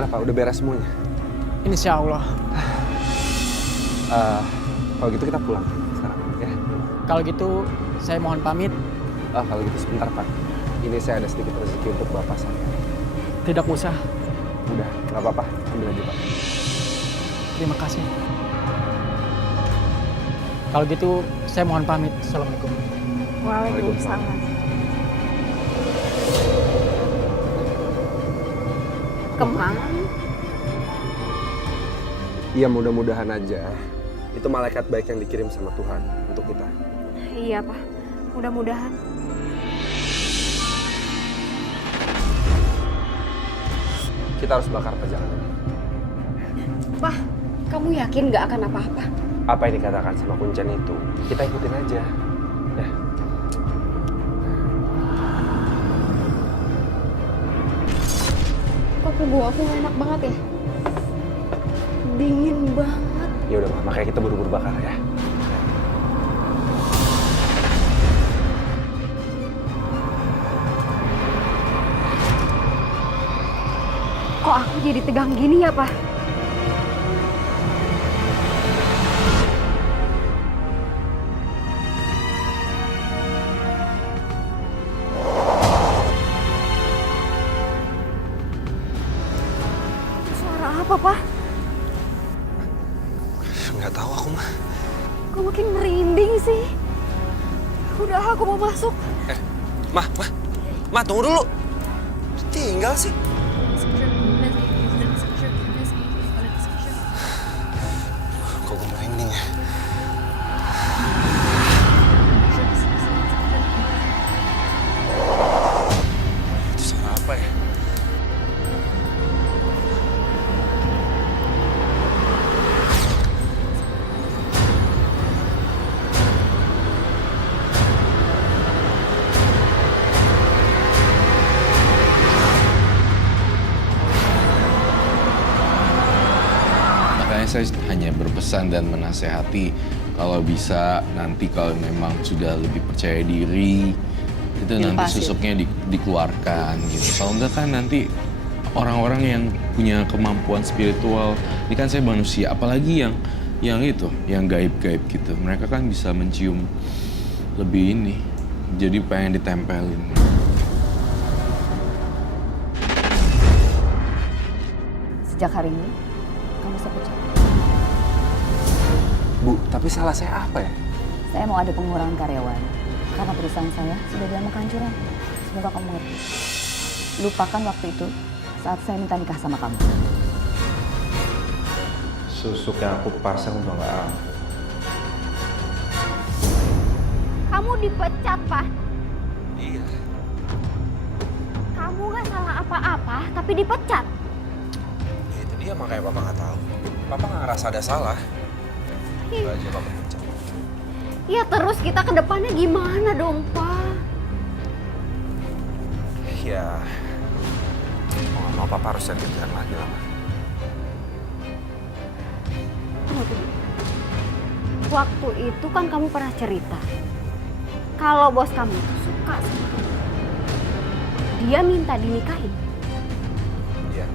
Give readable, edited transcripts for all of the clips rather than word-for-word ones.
Gimana Pak, udah beres semuanya? Insya Allah. Kalau gitu kita pulang sekarang ya. Kalau gitu saya mohon pamit. Kalau gitu sebentar Pak. Ini saya ada sedikit rezeki untuk Bapak saya. Tidak usah. Udah, nggak apa-apa. Ambil aja Pak. Terima kasih. Kalau gitu saya mohon pamit. Assalamualaikum. Waalaikumsalam. Kemana? Iya, mudah-mudahan aja. Itu malaikat baik yang dikirim sama Tuhan untuk kita. Iya, Pak. Mudah-mudahan. Kita harus bakar perjalanan. Pak, kamu yakin nggak akan apa-apa? Apa yang dikatakan sama Kuncen itu, kita ikutin aja. Ya. Kok punggung aku nggak enak banget ya? Dingin banget. Ya udah, makanya kita buru-buru bakar ya. Kok aku jadi tegang gini ya, Pak? Suara apa, Pak? Nggak tahu aku mah. Kok makin merinding sih? Udah, aku mau masuk. Mah, tunggu dulu. Tinggal sih. Kok gue merinding ya? Itu suara apa ya? Makanya saya hanya berpesan dan menasehati kalau bisa nanti kalau memang sudah lebih percaya diri itu nanti susuknya dikeluarkan gitu. Kalau enggak kan nanti orang-orang yang punya kemampuan spiritual, ini kan saya manusia, apalagi yang itu, yang gaib-gaib gitu. Mereka kan bisa mencium lebih ini, jadi pengen ditempelin. Sejak hari ini, kamu saya pecat. Bu, tapi salah saya apa ya? Saya mau ada pengurangan karyawan. Karena perusahaan saya sudah dalam kehancuran. Semoga kamu mengerti. Lupakan waktu itu saat saya minta nikah sama kamu. Susuk yang aku pasang udah nggak ampuh. Kamu dipecat, Pak. Iya. Kamu nggak salah apa-apa, tapi dipecat. Ya, itu dia makanya Papa nggak tahu. Papa nggak ngerasa ada salah. Itu aja Papa pecat. Ya terus kita ke depannya gimana dong, Pak? Ya, mau nggak mau Papa harus cari kerjaan lagi lah. Tunggu. Waktu itu kan kamu pernah cerita kalau bos kamu itu suka sama kamu. Dia minta dinikahin. Iya.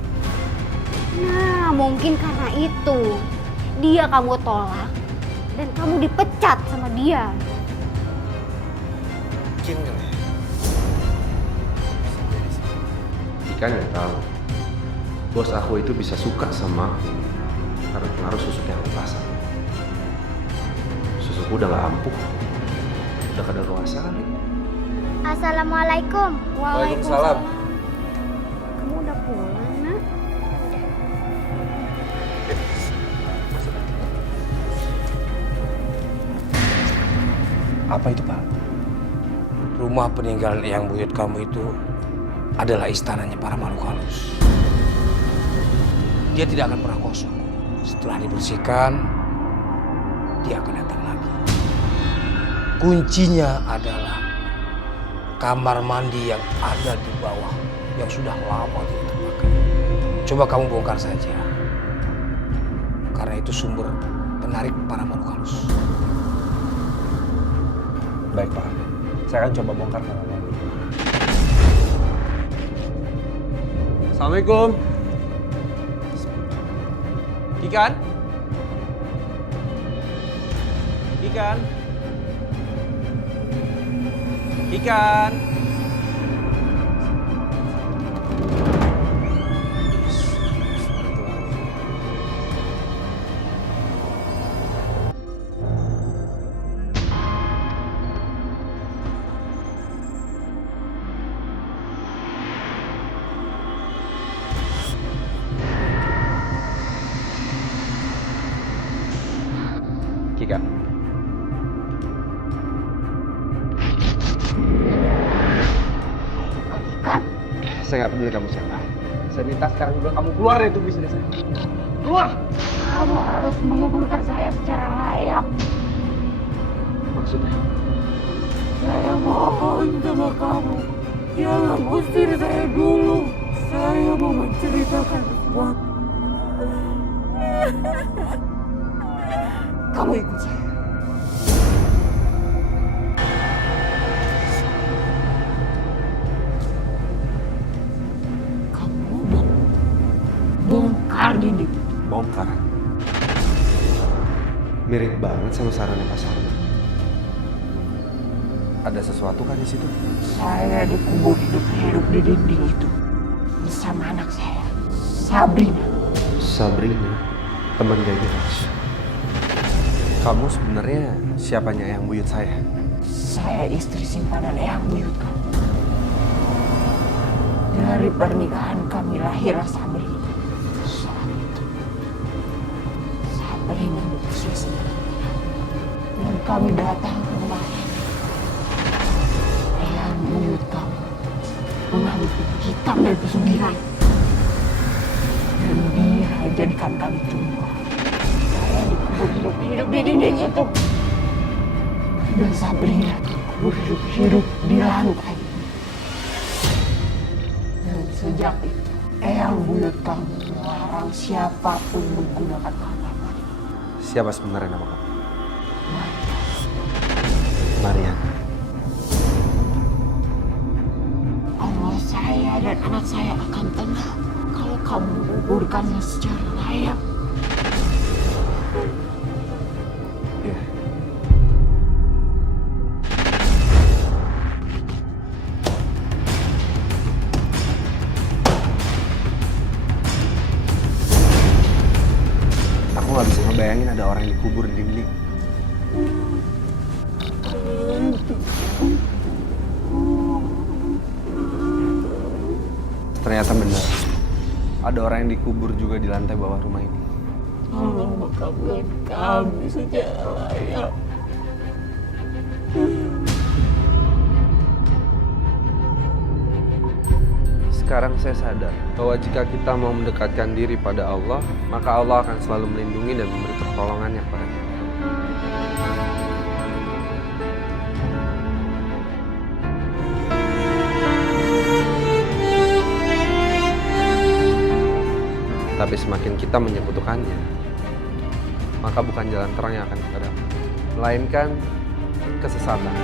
Nah, mungkin karena itu dia kamu tolak dan kamu dipecat sama dia. Mungkin kan ya. Jika nggak tahu, bos aku itu bisa suka sama aku karena pengaruh susuk yang aku pasang. Susukku udah nggak ampuh, udah kadaluarsa kali. Assalamualaikum. Waalaikumsalam. Kamu udah pulang, Nak? Apa itu Pak? Rumah peninggalan Eyang Buyut kamu itu adalah istananya para makhluk halus. Dia tidak akan pernah kosong. Setelah dibersihkan, dia akan datang lagi. Kuncinya adalah kamar mandi yang ada di bawah, yang sudah lama tidak terpakai. Coba kamu bongkar saja. Karena itu sumber penarik para makhluk halus. Baik Pak, saya akan coba bongkar kamar mandi. Assalamualaikum. Ikan? Ikan? Ikan? Kika. Saya nggak peduli kamu siapa. Saya minta sekarang juga kamu keluar dari tubuh istri saya. Keluar! Kamu harus menguburkan saya secara layak. Maksudnya? Saya mohon sama kamu. Jangan usir saya dulu. Saya mau menceritakan sesuatu. Kamu ikut saya. Kamu bongkar dinding. Bongkar. Mirip banget sama sarannya Pak Sarna. Ada sesuatu kan di situ? Saya dikubur hidup di dinding itu bersama anak saya, Sabrina. Sabrina, teman Gaby Raj. Kamu sebenarnya siapanya Eyang Buyut saya? Saya istri simpanan Eyang Buyut. Dari pernikahan kami lahirlah Sabrina. Saat itu, Sabrina berusia 9. Dan kami datang ke rumah Eyang Buyut kamu mengambil hitam dari pesugihan. Dan dia jadikan kami tumbal. Saya dikubur hidup di dinding itu. Dan Sabrina dikubur hidup di lantai. Dan sejak itu, Eyang Buyut kamu melarang siapapun menggunakan kamar mandi. Siapa sebenarnya nama kamu? Marian. Allah saya dan anak saya akan tenang kalau kamu menguburkannya secara layak. Iya. Aku nggak bisa ngebayangin ada orang yang dikubur di dinding. Ternyata benar. Ada orang yang dikubur juga di lantai bawah rumah ini. Tolong makamkan kami secara layak. Sekarang saya sadar bahwa jika kita mau mendekatkan diri pada Allah, maka Allah akan selalu melindungi dan memberi pertolongannya kepada kita. Tapi semakin kita menyekutukannya, maka bukan jalan terang yang akan kita dapat, melainkan kesesatan.